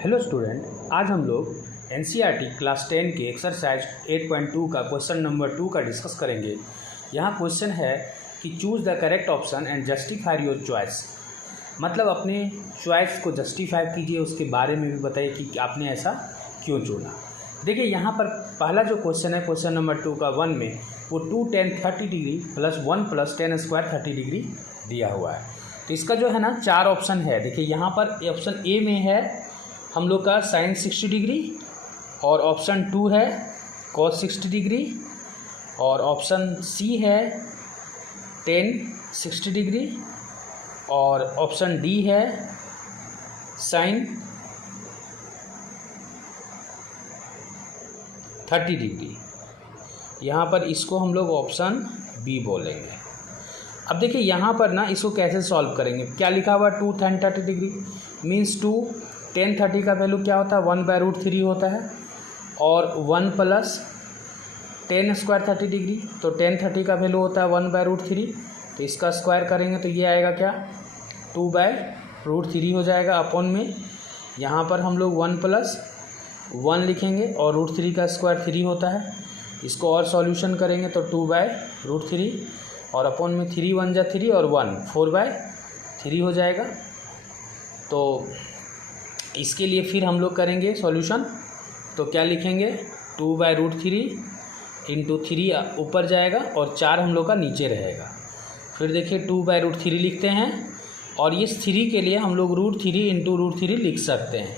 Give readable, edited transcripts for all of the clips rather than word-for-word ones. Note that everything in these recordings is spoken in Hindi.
हेलो स्टूडेंट, आज हम लोग एनसीईआरटी क्लास 10 के एक्सरसाइज 8.2 का क्वेश्चन नंबर 2 का डिस्कस करेंगे। यहाँ क्वेश्चन है कि choose the correct option and justify your choice. मतलब अपने चॉइस को जस्टिफाई कीजिए, उसके बारे में भी बताइए कि आपने ऐसा क्यों चुना। देखिए यहाँ पर पहला जो क्वेश्चन है क्वेश्चन नंबर 2 का 1 में वो 2 tan 30 degree plus 1 plus tan square 30 degree दिया हुआ है। तो इसका जो है ना 4 ऑप्शन है। देखिए यहाँ पर ऑप्शन ए में है हम लोग का साइन 60 डिग्री, और ऑप्शन 2 है कॉस 60 डिग्री, और ऑप्शन सी है टेन 60 डिग्री, और ऑप्शन डी है साइन 30 डिग्री। यहाँ पर इसको हम लोग ऑप्शन बी बोलेंगे। अब देखिए यहाँ पर ना इसको कैसे सॉल्व करेंगे। क्या लिखा हुआ 2 tan 30 डिग्री मीन्स 2 tan 30 का वैल्यू क्या होता है 1/√3 होता है, और 1 प्लस tan स्क्वायर 30 डिग्री, तो tan 30 का वैल्यू होता है 1/√3। तो इसका स्क्वायर करेंगे तो ये आएगा क्या 2/√3 हो जाएगा अपॉन में। यहाँ पर हम लोग 1 प्लस 1 लिखेंगे और √3 का स्क्वायर 3 होता है। इसको और सॉल्यूशन करेंगे तो 2/√3 और अपॉन में 3 1 जा 3 और 1 4/3 हो जाएगा। तो इसके लिए फिर हम लोग करेंगे सॉल्यूशन। तो क्या लिखेंगे 2/√3 इंटू 3 ऊपर जाएगा और 4 हम लोग का नीचे रहेगा। फिर देखिए 2/√3 लिखते हैं, और इस 3 के लिए हम लोग √3 इंटू √3 लिख सकते हैं,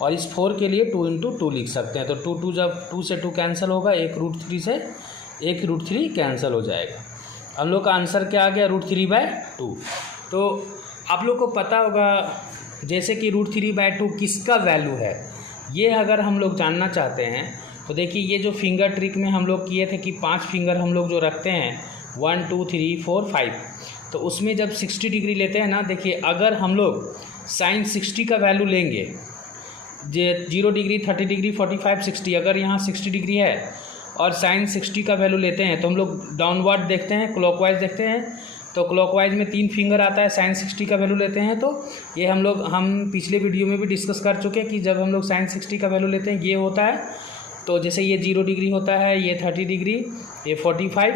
और इस 4 के लिए 2 इंटू 2 लिख सकते हैं। तो 2 जब 2 से 2 कैंसिल होगा, एक √3 से एक √3 कैंसिल हो जाएगा। हम लोग का आंसर क्या आ गया √3/2। तो आप लोग को पता होगा जैसे कि √3/2 किसका वैल्यू है, ये अगर हम लोग जानना चाहते हैं तो देखिए ये जो फिंगर ट्रिक में हम लोग किए थे कि 5 फिंगर हम लोग जो रखते हैं 1 2 3 4 5, तो उसमें जब 60 डिग्री लेते हैं ना, देखिए अगर हम लोग साइन 60 का वैल्यू लेंगे, 0 डिग्री 30 डिग्री 45 60, अगर यहाँ 60 डिग्री है और साइन 60 का वैल्यू लेते हैं तो हम लोग डाउनवर्ड देखते हैं, क्लॉकवाइज देखते हैं। तो क्लॉकवाइज में 3 फिंगर आता है, साइन 60 का वैल्यू लेते हैं। तो ये हम पिछले वीडियो में भी डिस्कस कर चुके हैं कि जब हम लोग साइन 60 का वैल्यू लेते हैं ये होता है। तो जैसे ये 0 डिग्री होता है, ये 30 डिग्री, ये 45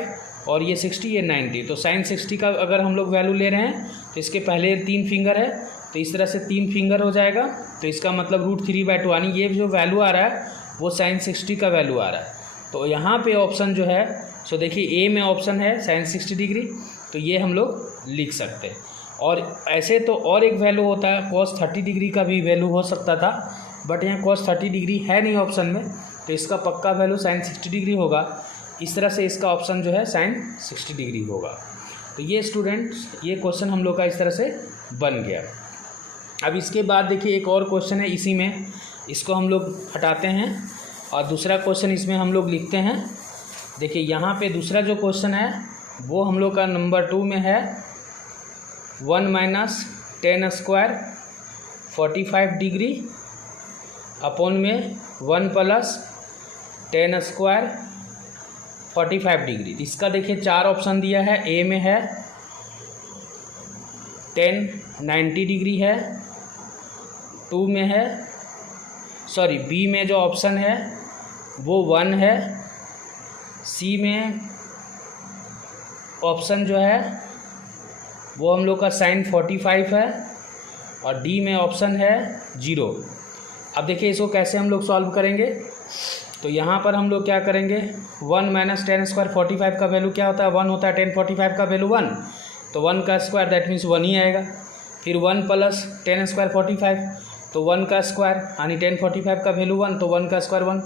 और ये 60, ये 90। तो साइन 60 का अगर हम लोग वैल्यू ले रहे हैं तो इसके पहले 3 फिंगर है, तो इस तरह से 3 फिंगर हो जाएगा। तो इसका मतलब √3/2 यानी ये जो वैल्यू आ रहा है वो साइन 60 का वैल्यू आ रहा है। तो यहाँ पे ऑप्शन जो है, सो देखिए ए में ऑप्शन है साइन 60 डिग्री, तो ये हम लोग लिख सकते हैं। और ऐसे तो और एक वैल्यू होता है कॉस 30 डिग्री का भी वैल्यू हो सकता था, बट यहाँ कॉस 30 डिग्री है नहीं ऑप्शन में, तो इसका पक्का वैल्यू साइन 60 डिग्री होगा। इस तरह से इसका ऑप्शन जो है साइन 60 डिग्री होगा। तो ये स्टूडेंट्स ये क्वेश्चन हम लोग का इस तरह से बन गया। अब इसके बाद देखिए एक और क्वेश्चन है इसी में, इसको हम लोग हटाते हैं और दूसरा क्वेश्चन इसमें हम लोग लिखते हैं। देखिए यहाँ पे दूसरा जो क्वेश्चन है वो हम लोग का नंबर 2 में है 1 minus tan square 45 degree upon में 1 प्लस tan स्क्वायर 45 डिग्री। इसका देखिए 4 ऑप्शन दिया है। ए में है tan 90 डिग्री है, 2 में है बी में जो ऑप्शन है वो 1 है, सी में ऑप्शन जो है वो हम लोग का साइन 45 है, और डी में ऑप्शन है 0। अब देखिए इसको कैसे हम लोग सॉल्व करेंगे। तो यहाँ पर हम लोग क्या करेंगे 1 माइनस tan स्क्वायर 45 का वैल्यू क्या होता है 1 होता है, tan 45 का वैल्यू 1, तो 1 का स्क्वायर दैट मीन्स 1 ही आएगा। फिर 1 प्लस tan स्क्वायर 45, तो 1 का स्क्वायर यानी tan 45 का वैल्यू 1, तो 1 का स्क्वायर 1।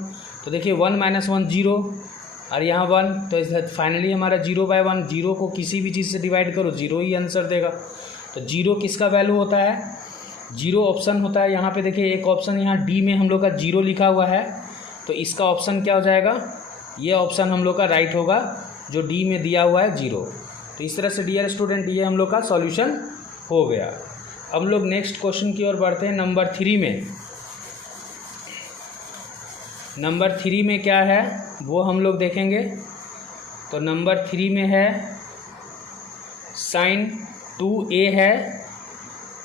तो देखिए 1 माइनस 1 0 और यहाँ 1, तो फाइनली हमारा 0/1, 0 को किसी भी चीज़ से डिवाइड करो 0 ही आंसर देगा। तो 0 किसका वैल्यू होता है 0 ऑप्शन होता है। यहाँ पे देखिए एक ऑप्शन यहाँ डी में हम लोग का 0 लिखा हुआ है, तो इसका ऑप्शन क्या हो जाएगा, ये ऑप्शन हम लोग का राइट होगा जो डी में दिया हुआ है 0। तो इस तरह से डियर स्टूडेंट ये हम लोग का सॉल्यूशन हो गया। अब हम लोग नेक्स्ट क्वेश्चन की ओर बढ़ते हैं नंबर 3 में। नंबर 3 में क्या है वो हम लोग देखेंगे। तो नंबर 3 में है साइन 2a है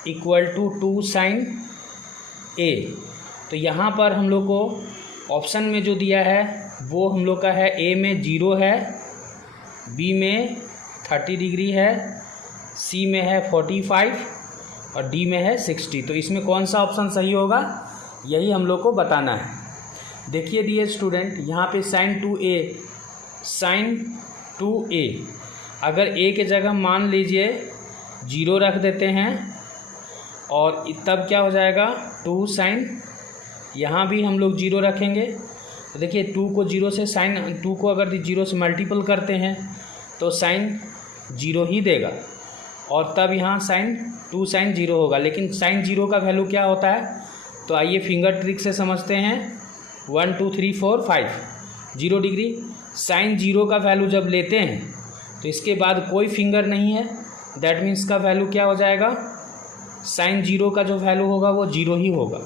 इक्वल टू 2 साइन a, तो यहाँ पर हम लोग को ऑप्शन में जो दिया है वो हम लोग का है, ए में 0 है, बी में 30 डिग्री है, सी में है 45 और डी में है 60। तो इसमें कौन सा ऑप्शन सही होगा, यही हम लोग को बताना है। देखिए डियर स्टूडेंट, यहाँ पे sin 2a, अगर a के जगह मान लीजिए 0 रख देते हैं और तब क्या हो जाएगा 2 sin, यहाँ भी हम लोग 0 रखेंगे। तो देखिए 2 को 0 से sin 2 को अगर 0 से मल्टीपल करते हैं तो sin 0 ही देगा और तब यहाँ2 sin 0 होगा। लेकिन sin 0 का वैल्यू क्या होता है, तो आइए फिंगर ट्रिक से समझते हैं। 1 2 3 4 5 0 डिग्री। sin 0 का वैल्यू जब लेते हैं तो इसके बाद कोई फिंगर नहीं है, दैट मीन्स का वैल्यू क्या हो जाएगा, sin 0 का जो वैल्यू होगा वो 0 ही होगा।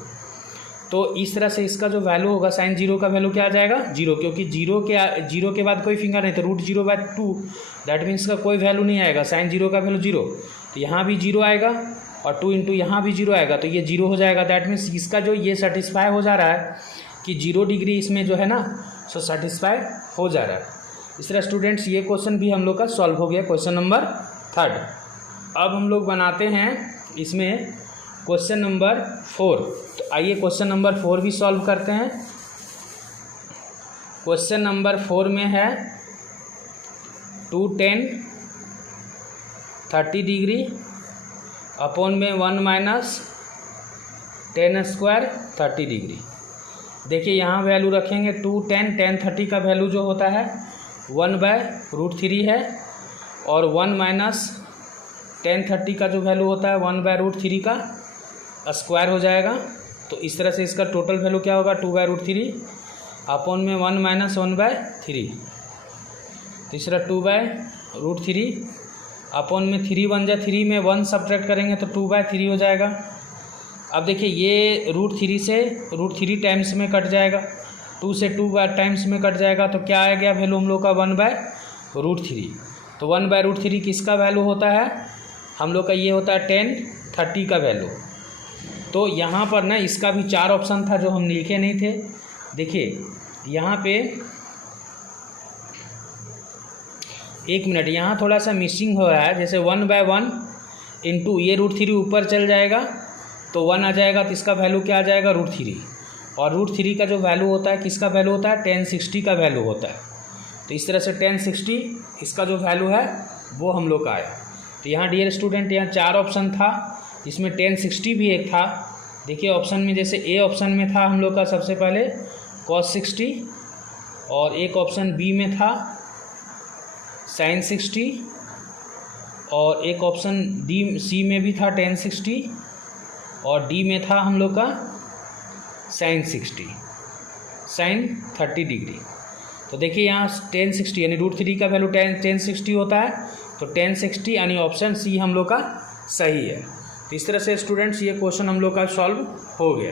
तो इस तरह से इसका जो वैल्यू होगा sin 0 का वैल्यू क्या आ जाएगा 0, क्योंकि 0 के बाद कोई फिंगर नहीं, तो √0/2 दैट मीन्स का कोई वैल्यू नहीं आएगा, sin 0 का वैल्यू 0। तो यहाँ भी 0 आएगा और 2 इंटू यहाँ भी 0 आएगा, तो ये 0 हो जाएगा। दैट मीन्स इसका जो ये सेटिस्फाई हो जा रहा है कि 0 डिग्री इसमें जो है ना सो सेटिस्फाई हो जा रहा है। इस तरह स्टूडेंट्स ये क्वेश्चन भी हम लोग का सॉल्व हो गया, क्वेश्चन नंबर 3। अब हम लोग बनाते हैं इसमें क्वेश्चन नंबर 4। तो आइए क्वेश्चन नंबर 4 भी सॉल्व करते हैं। क्वेश्चन नंबर 4 में है 2 tan 30 डिग्री अपॉन में 1 माइनस tan स्क्वायर 30 डिग्री। देखिए यहाँ वैल्यू रखेंगे 2 tan 30 का वैल्यू जो होता है 1/√3 है और 1 माइनस tan 30 का जो वैल्यू होता है 1/√3 का स्क्वायर हो जाएगा। तो इस तरह से इसका टोटल वैल्यू क्या होगा 2/√3 अपॉन में 1 माइनस 1/3। तीसरा 2/√3 अपॉन में 3 1 जा 3 में 1 सब्ट्रैक्ट करेंगे तो 2/3 हो जाएगा। अब देखिए ये √3 से √3 टाइम्स में कट जाएगा, 2 से 2 टाइम्स में कट जाएगा, तो क्या आ गया वैल्यू हम लोग का 1/√3। तो 1/√3 किसका वैल्यू होता है, हम लोग का ये होता है tan 30 का वैल्यू। तो यहाँ पर ना इसका भी 4 ऑप्शन था जो हम लिखे नहीं थे। देखिए यहाँ पे 1 मिनट, यहाँ थोड़ा सा मिसिंग हो रहा है। जैसे 1/1 इंटू ये √3 ऊपर चल जाएगा तो 1 आ जाएगा, तो इसका वैल्यू क्या आ जाएगा √3। और √3 का जो वैल्यू होता है किसका वैल्यू होता है, tan 60 का वैल्यू होता है। तो इस तरह से tan 60 इसका जो वैल्यू है वो हम लोग का आया। तो यहाँ डियर स्टूडेंट यहाँ 4 ऑप्शन था, इसमें tan 60 भी एक था। देखिए ऑप्शन में जैसे ए ऑप्शन में था हम लोग का सबसे पहले cos 60 और एक ऑप्शन बी में था sin 60 और एक ऑप्शन सी में भी था tan 60 और डी में था हम लोग का sin 30 डिग्री। तो देखिए यहाँ tan 60 यानी √3 का वैल्यू tan 60 होता है, तो tan 60 यानी ऑप्शन सी हम लोग का सही है। तो इस तरह से स्टूडेंट्स ये क्वेश्चन हम लोग का सॉल्व हो गया।